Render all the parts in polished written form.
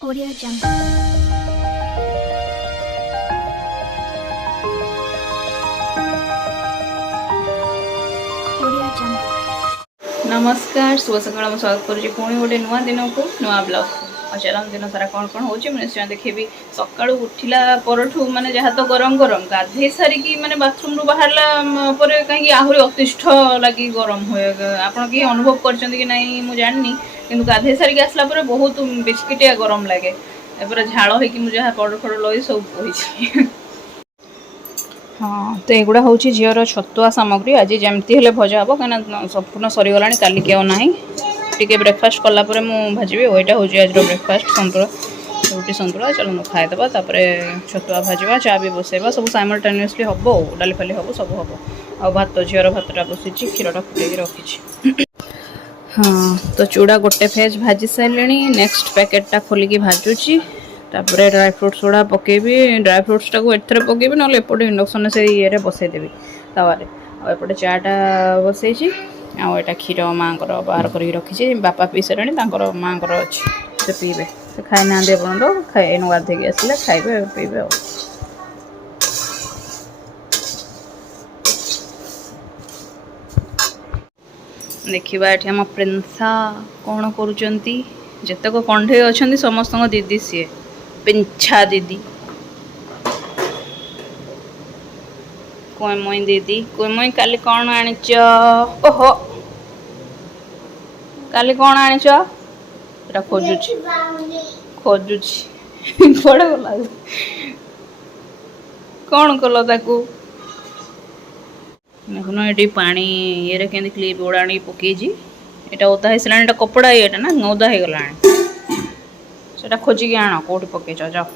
Audio Jungle. Audio Jungle. नमस्कार शुभ सकाल स्वागत करुँच पुणी गोटे नुआ दिन को नुआ ब्लॉग चलन दिन सारा कौन कौन होची निश्चय देखी सका उठिला परठू माने जहाँ तो गरम गरम गाधे सारिकी माने बाथरूम रु बाहरला पर कहीं आहरी अतिष्ठ लगी गरम हुए आपन कि अनुभव करछन कि नहीं मु जाननी किंतु गाधे सारिकी आसला पर बहुत बिस्किटिया गरम लगे एपर झाड़ होइकी मु जहाँ पड़ फड़ लई सब होइछि। हाँ तो एगुड़ा हूँ झीवर छतुआ सामग्री आज जमती हेले भजा हम कहीं संपूर्ण सरीगला काली के ना टी ब्रेकफास्ट कलापर मुझे भाजी वहीटा हूँ आज ब्रेकफास्ट सतुला रुटी सतुला चलो खाईदे छतुआ भाजवा चा भी बसैबा सब साइमल्टेनियसली हम डाली फाली हम सब हम आ भात झीवर भातटा बसी क्षीरटा फुटे रखी। हाँ तो चूड़ा गोटे फेज भाजी सारे नेक्स्ट पैकेटा खोलिकी भाजुची तापर ड्राई फ्रुट्स गुड़ा पकेबी ड्राई फ्रुट्स टाक एथरे पकेबी ना एपटे इंडक्शन से ये बसईदेवी तवे आउटे चाटा बसई आटा क्षीर माँ बाहर कर रखी बापा पी सारे माँ अच्छी से पीबे से खाई ना पर्यटन खाए गाधे आसिले खाइबे पीबे आ देखा ये आम प्रिंसा कौन करुँच जितक कंढे अच्छा समस्त दीदी सी पिंछा दीदी कोयमई दीदी कोयमई काली कौन आनिच ओहो काली कौन आनिच एटा खोजुची खोजुची पड़े गला कौन कल ताकू देखुन ये पानी ये के क्लिप गुड़ा पकईजी यहाँ ओदा हो सारा कपड़ा ये ना ओदा हो गला से खोजिकी आण कौट पकईच जाओ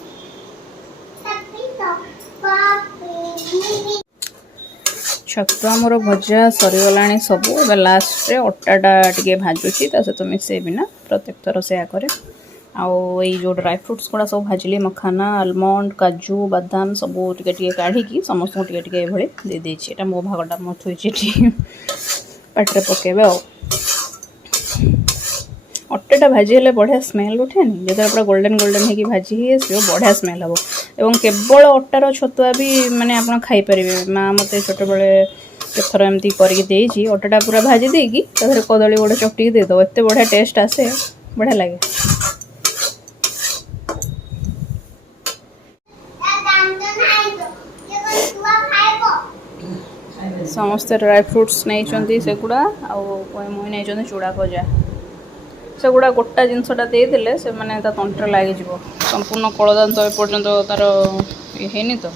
छतुआ मोर भजा सरीगला सब लास्ट अटाटा टे भाजुची सहित मिसेबी ना प्रत्येक थर से करे आउ जो ड्राई फ्रुट्स गुड़ा सब भाजिली मखाना आलमंड काजू बादाम सब टे काढ़ी समस्त टे दे देटा मो भागटा मो थी पाटे पकेबे आ अट्टाटा भाजी हेल्ले बढ़िया स्मेल उठेनि जो पूरा गोल्डन गोल्डन होगी भाजी ही बढ़िया स्मेल हम और केवल अटार छतुआ भी माने आप खाईपारे माँ मत छोट बड़े केथर एमती करके अटाटा पूरा भाजी देकी कदली गोटे चकटी देदेव एत बढ़िया टेस्ट आसे बढ़िया लगे। समस्ते ड्राई फ्रुट्स नहीं सेगुड़ा आई नहीं चूड़ा भजा से गुड़ा गोटा जिनसटा देदेले से मैंने तंत्र लग संपूर्ण कलदांत एपर्तंत तार ये तो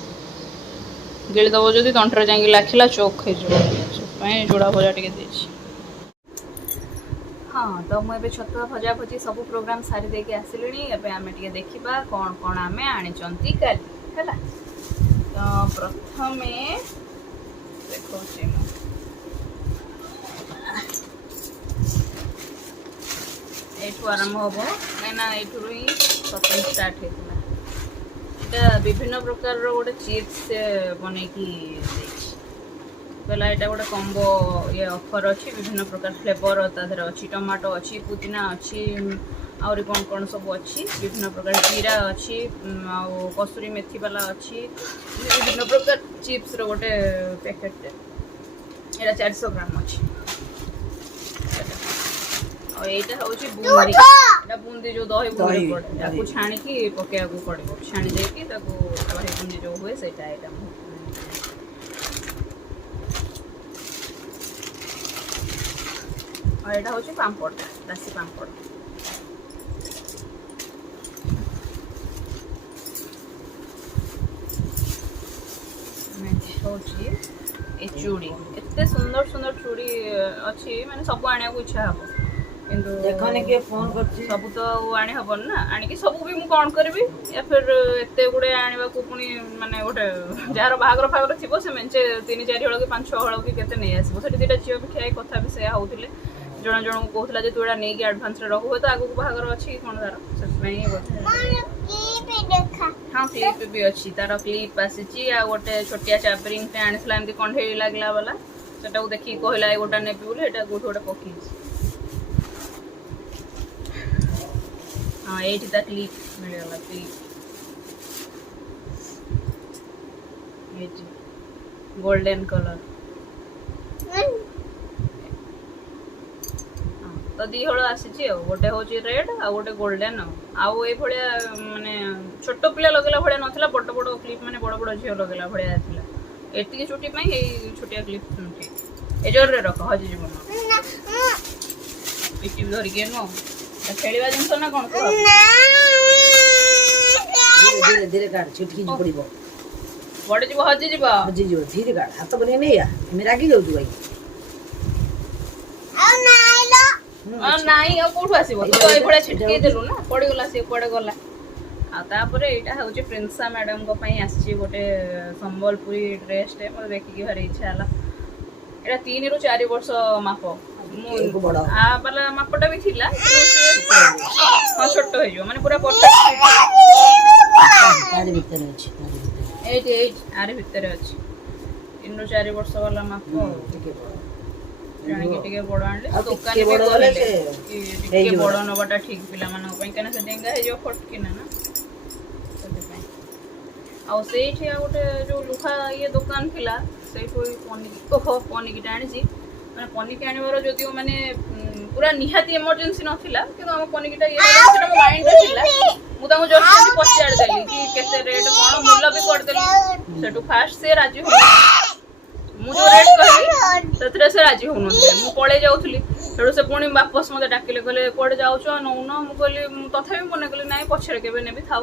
गिड़दब जदि तंत्र जाकि लाखिला चोक हो चूड़ा भजा टे हाँ तो मुझे छतुआ भजा भजी सब प्रोग्राम सारी देके आसिली आम टे देखा कौन कौन आम आनी काली है तो प्रथम देखा एठू आरंभ हम कहीं एठू ही शॉपिंग स्टार्ट होता विभिन्न प्रकार गोटे चिप्स बनईकी पहला यहाँ गोटे कम्बो ये ऑफर अच्छी विभिन्न प्रकार फ्लेवर ताधर अच्छी टमाटो अच्छी पुदीना अच्छी आउरी कौन कौन सब अच्छी विभिन्न प्रकार जीरा अच्छी कसूरी मेथी वाला अच्छी विभिन्न प्रकार चिप्स गोटे पैकेट यहाँ 400 ग्राम अच्छी और यहाँ हूँ बूंदी यहाँ बूंदी जो दही बूंदी पड़े छाणी पकड़ा पड़ो छाणी देकी दही बूंदी जो हुए से और यहाँ हूँ पापड़ राशि पापड़ चूड़ी एत सुंदर सुंदर चूड़ी अच्छी माने सब आने को इच्छा हम किंतु देखने के फोन कर सब तो आनी हबन ना आनिकी सब भी मु कौन करबी या फिर एते गुडे आनिबा को पुनी माने गोटे जार बाहागर फागर थिबो से मेंचे 3-4 हळ के 5-6 हळ के केते नै आसीबो सेठी दिटा झियो भी खाई कथा भी से होउतिले जण जण को कहतला जे तोडा नै के एडवांस रे रखो तो आगु बाहागर अछि कोन दार ससमई क्लिप देखा हां क्लिप भी अछि तार क्लिप आसीची आ गोटे छोटिया चाबरिंग पे आनिसला एमती कंढे लागला वाला सेटा को देखि कहला ए गोटा नेबी बोले एटा गोटे गोटे पकी हाँ ये क्लिप मिलगला क्लिप गोल्डन कलर तो दी हल आसी गोटे हूँ रेड आ गोटे गोल्डन आउ ये माने छोट पिला लगेला भाया नाला बड़ बड़ क्लिप माने बड़ बड़ झील लगेला भाया था एति छुट्टी छोटिया क्लिप ए जोर रख हजि जीवन पिटी धरिके नुह खेलवा जिनस ना कौन धीरे धीरे काट छिटकी पड़िबो बड़े जीव हजि जीव धीरे काट हाथ बने नहीं आ मैं रागी जाऊ भाई नाई आ कोठु आसीबो तो ए भड़ा छिटकी देलु ना पड़ी गला से कोडे गला आ तापरे एटा होची प्रिंसा मैडम को पई आसी गोटे संबलपुरी ड्रेस टे मोर देखि कि भारी इच्छा हला एटा 3 रु 4 वर्ष माप मु आ वाला मापटा भी थिला हां छोट हो जो माने पूरा परफेक्ट तारे भीतर अछि आरे भीतर अछि 3 रु 4 वर्ष वाला माप टिके बड़ आनले दुकान के बड़ वाले टिके बड़ नबाटा ठीक पिला मानक पई कना से डेंगा हे जो फटकी ना आ सेठी गोटे जो लुहा ये दुकान थिला सेठो पनिकिटा आनी मैंने पनिकी आनवर जदिव माने पूरा निहाती इमरजेंसी नथिला किंतु हम पनिकिटा ये सेटा मो माइंड रे थिला मु ताको जस्ट पचार देली कि केते रेट कोन मूल्य भी कर देली सेटू फास्ट से राजी हो मु जो रेट कहली सेतरे से राजी होनु मु पळे जाउथली सेटू से पुणी वापस मते डाकिले कहले कोडे जाउछो नौन मु कहली तथापि मने कहली नाइ पछरे केबे नेबी थाउ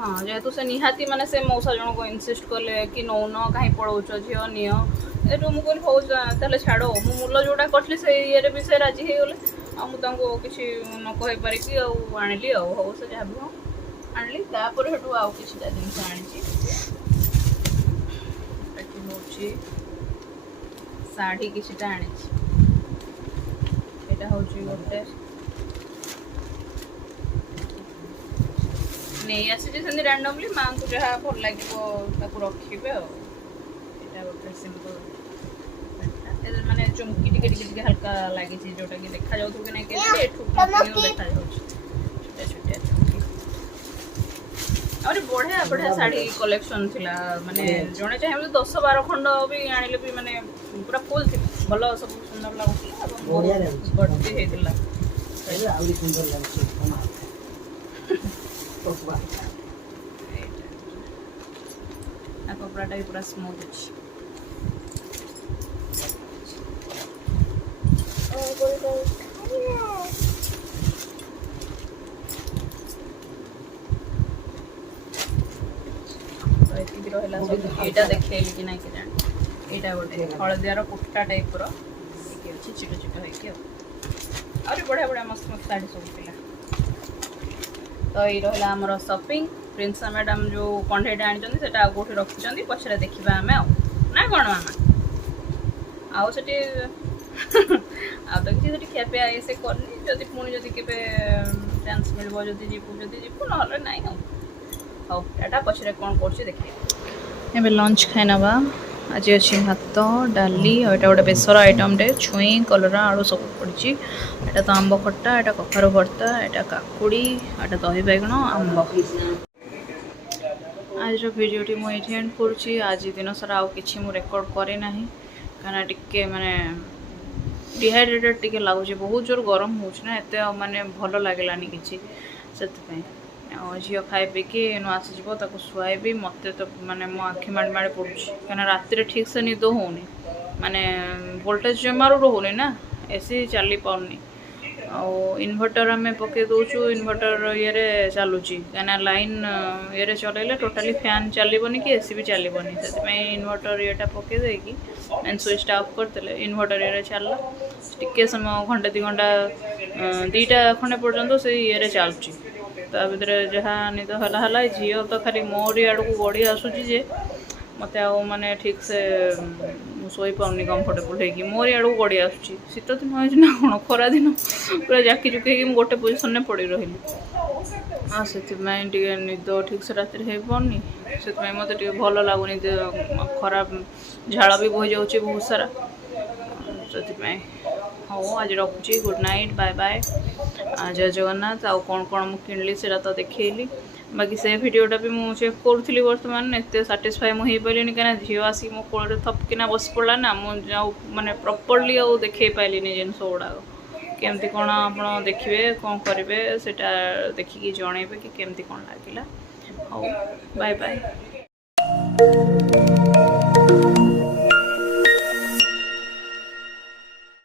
हाँ जेहेतु से निहाती माने से मौसा जन को इनसिस्ट कले कि नौन कहीं पड़ौच झील नियो एटू मुझे हौ ताले छाड़ मु मूल्य जोटा कटली से ये भी से राजी हो गले आमको किसी न कही पारिकी आनिली हौ से जहाँ भी हाँ आनली तापर हेटू आउ किछिटा जिनिस आनिछि एठी होछि साड़ी किछिटा आनिछि एटा होछि गोटे नहीं आसी सेमती रैंडमली माँ को जहाँ भल लगे रखिए गोटे सिंपल माने चुमकी टिके हल्का लगी जोटा कि देखा जाऊ कि नहीं देखा छोटा छोटा चुमकी और बढ़िया बढ़िया शाढ़ी कलेक्शन थिला माने जड़े चाहे 10-12 खंड भी आनिले भी माने पूरा फुल थी भल सब सुंदर लगुला बड़ी होता सुंदर लगे कपड़ा भी पूरा स्मूथ अच्छी रहा देखली कि ना कि जान यहाँ गोटे हलदियार कुर्ता टाइप अच्छी चिट चिट हो बढ़िया बढ़िया मस्त मस्त शाढ़ी सब पिला तो ये रहा आमर शॉपिंग प्रिंसा मैडम जो कंढेटा आनी से कौटे रखी पछरे देखा आम ना कौन मामा आउ से तो किसी खियापिया से करनी जदि पुणी जदि के चान्स मिल जीवु ना ना हाँ टाटा पछरे कौन कर देखिए ए लंच खाई नवा आज अच्छी भात डाली और यहाँ गोटे बेसर आइटमटे छुई कलरा आलू सब पड़ी यहाँ तो आंब खट्टा यहाँ कखारु भर्ता यहाँ काकुड़ी यहाँ दही बैगण आंब आज भिडियोटी मुझे एंड करुँची आज दिन सारा आउ कि रेकर्ड करे ना कहीं टिके माने डिहाइड्रेटेड टिके लगुच बहुत जोर गरम होना एत माने भल लगलानी किसी से झील खाई पीकी एनु आसीज शुआबी मत तो माने मो आखि माड़ी माड़ी पड़ू कहीं राति ठीक से निद होनी माने वोल्टेज जमारू रोनी ना एसी चली पानी इन्वर्टर आम पके दौचु इन्वर्टर ये चलुची कहीं लाइन ये चलैले टोटाली फैन चलबनी कि एसी भी चलबनी से इन्वर्टर ये पके देकी मेन स्विच ऑफ करते इन्वर्टर ये चलला टिके समय घंटे 2 घंटा 2टा खंडे पर्यंत से ये चलुची ता भीतर जहाँ निद है झील तो खाली मोरी आड़ को गड़ी आसूची जे मत माने ठीक से शोई पाऊनी कंफर्टेबल होगी मोरी आड़ को गड़ी आसूची शीत दिन हो कौन खरा दिन पूरा जाकी जुके गोटे पोजिशन में पड़ी रही हाँ से निद ठीक से राति हो पानी से मत भल लगुनि खराब झाड़ भी बही जाऊँगी बहुत सारा से हाँ आज रखुची गुड नाइट बाय बाय जय जगन्नाथ आउ कौन कौन मुझे किनली से तो देखली बाकी से भिडटा भी मुझे चेक करूँ बर्तमान एत साटिस्फाए मुझे पारे कहीं झील आसिक मो कोल थपकिना बस पड़ा ना मुझे माने प्रॉपर्ली आउ देखे पाइलिनी जिनस गुड़ाक केमती कौन आप देखिए कौन करेंगे से देखिकी जनइबे कि केमती कौन लगे। हाँ बाय बाय।